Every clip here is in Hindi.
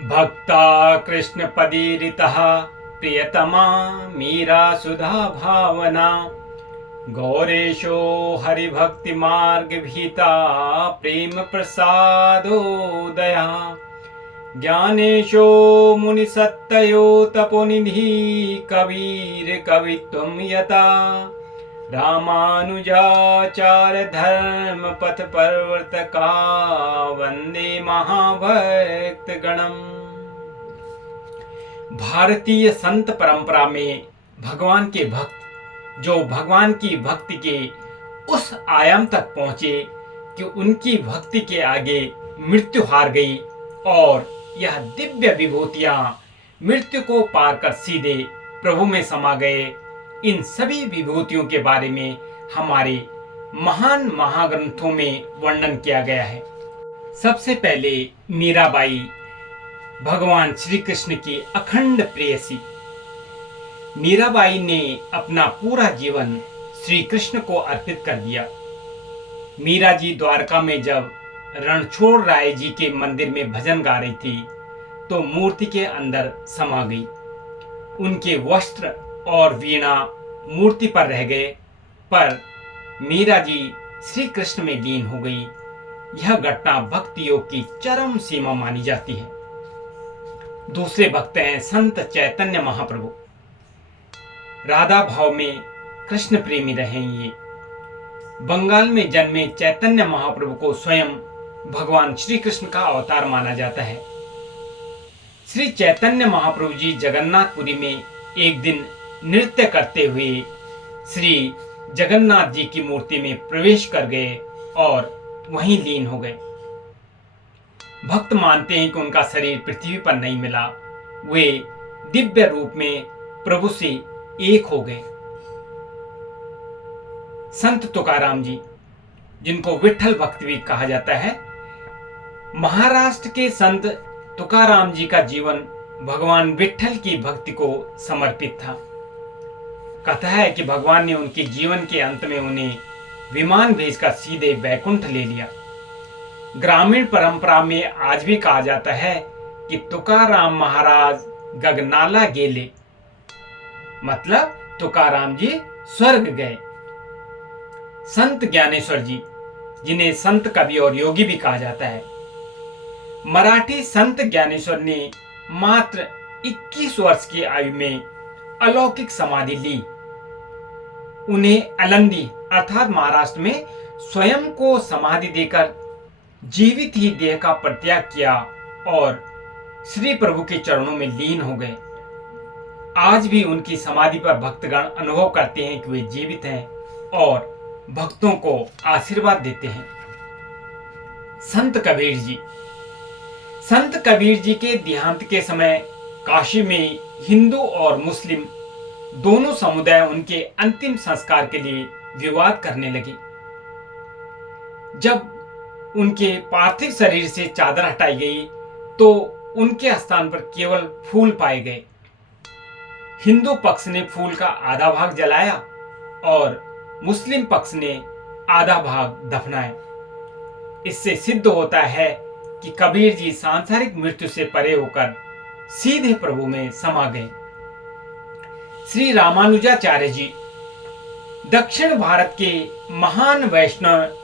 भक्ता कृष्णपदीरितः प्रियतमा मीरा सुधा भावना गौरेशो हरिभक्तिमार्गभीता प्रेम प्रसादोदया ज्ञानेशो मुनिसत्तयो तपोनिधि कबीर कवित्वं यता रामानुजाचार धर्म पथ प्रवर्तका वंदे महाभक्त गणम। भारतीय संत परंपरा में भगवान के भक्त जो भगवान की भक्ति के उस आयाम तक पहुंचे कि उनकी भक्ति के आगे मृत्यु हार गई और यह दिव्य विभूतियां मृत्यु को पार कर सीधे प्रभु में समा गए, इन सभी विभूतियों के बारे में हमारे महान महाग्रंथों में वर्णन किया गया है। सबसे पहले मीराबाई भगवान श्री कृष्ण की अखंड प्रेयसी। मीराबाई ने अपना पूरा जीवन श्री कृष्ण को अर्पित कर दिया। मीरा जी द्वारका में जब रणछोड़ राय जी के मंदिर में भजन गा रही थी तो मूर्ति के अंदर समा गई। उनके वस्त्र और वीणा मूर्ति पर रह गए, पर मीरा जी श्री कृष्ण में लीन हो गई। यह घटना भक्ति योग की चरम सीमा मानी जाती है। दूसरे भक्त हैं संत चैतन्य महाप्रभु। राधा भाव में कृष्ण प्रेमी रहे ये। बंगाल में जन्मे चैतन्य महाप्रभु को स्वयं भगवान श्री कृष्ण का अवतार माना जाता है। श्री चैतन्य महाप्रभु जी जगन्नाथपुरी में एक दिन नृत्य करते हुए श्री जगन्नाथ जी की मूर्ति में प्रवेश कर गए और वहीं लीन हो गए। भक्त मानते हैं कि उनका शरीर पृथ्वी पर नहीं मिला, वे दिव्य रूप में प्रभु से एक हो गए। संत तुकाराम जी, जिनको विठल भक्त भी कहा जाता है, महाराष्ट्र के संत तुकाराम जी का जीवन भगवान विठल की भक्ति को समर्पित था। कथा है कि भगवान ने उनके जीवन के अंत में उन्हें विमान भेजकर सीधे वैकुंठ ले लिया। ग्रामीण परंपरा में आज भी कहा जाता है कि तुकाराम महाराज गगनाला गेले, मतलब तुकाराम जी स्वर्ग गए। संत ज्ञानेश्वर जी, जिन्हें संत कवि और योगी भी कहा जाता है, मराठी संत ज्ञानेश्वर ने मात्र 21 वर्ष की आयु में अलौकिक समाधि ली। उन्हें अलंदी अर्थात महाराष्ट्र में स्वयं को समाधि देकर जीवित ही देह का परित्याग किया और श्री प्रभु के चरणों में लीन हो गए। आज भी उनकी समाधि पर भक्तगण अनुभव करते हैं कि वे जीवित हैं और भक्तों को आशीर्वाद देते हैं। संत कबीर जी, संत कबीर जी के देहांत के समय काशी में हिंदू और मुस्लिम दोनों समुदाय उनके अंतिम संस्कार के लिए विवाद करने लगे। जब उनके पार्थिव शरीर से चादर हटाई गई तो उनके स्थान पर केवल फूल पाए गए। हिंदू पक्ष ने फूल का आधा भाग जलाया और मुस्लिम पक्ष ने आधा भाग दफनाया। इससे सिद्ध होता है कि कबीर जी सांसारिक मृत्यु से परे होकर सीधे प्रभु में समा गए। श्री रामानुजाचार्य जी, दक्षिण भारत के महान वैष्णव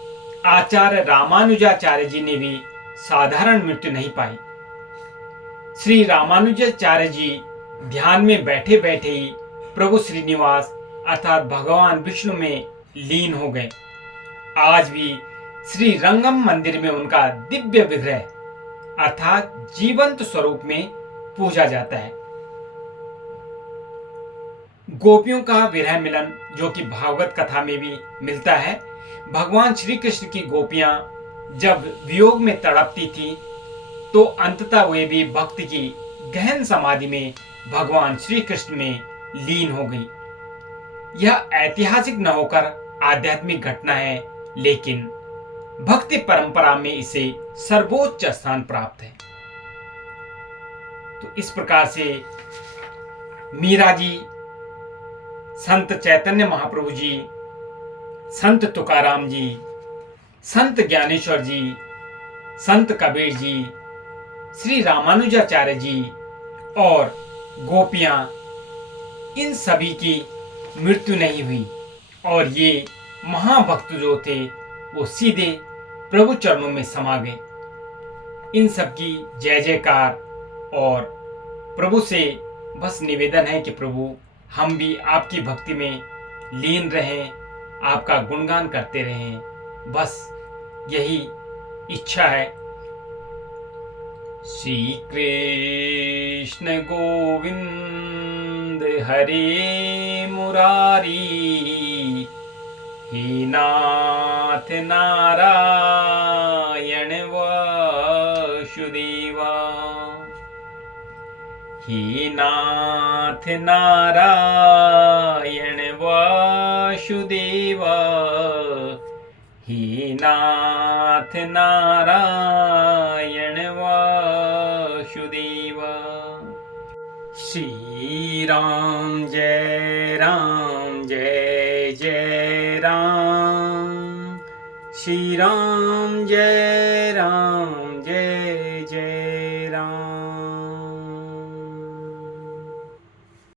आचार्य रामानुजाचार्य जी ने भी साधारण मृत्यु नहीं पाई। श्री रामानुजाचार्य जी ध्यान में बैठे बैठे ही प्रभु श्रीनिवास अर्थात भगवान विष्णु में लीन हो गए। आज भी श्री रंगम मंदिर में उनका दिव्य विग्रह अर्थात जीवंत स्वरूप में पूजा जाता है। गोपियों का विरह मिलन, जो कि भागवत कथा में भी मिलता है। भगवान श्री कृष्ण की गोपियां जब वियोग में तड़पती थी तो अंततः वे भी भक्ति की गहन समाधि में भगवान श्री कृष्ण में लीन हो गई। यह ऐतिहासिक न होकर आध्यात्मिक घटना है, लेकिन भक्ति परंपरा में इसे सर्वोच्च स्थान प्राप्त है। तो इस प्रकार से मीरा जी, संत चैतन्य महाप्रभु जी, संत तुकाराम जी, संत ज्ञानेश्वर जी, संत कबीर जी, श्री रामानुजाचार्य जी और गोपियां, इन सभी की मृत्यु नहीं हुई और ये महाभक्त जो थे वो सीधे प्रभु चरणों में समा गए। इन सब की जय जयकार, और प्रभु से बस निवेदन है कि प्रभु हम भी आपकी भक्ति में लीन रहें, आपका गुणगान करते रहें, बस यही इच्छा है। श्री कृष्ण गोविंद हरे मुरारी, हे नाथ नारायण वासुदेवा, हे नाथ नारायण वासुदेवा, हे नाथ नारायण वासुदेवा। श्री राम जय जय राम, श्री राम जय राम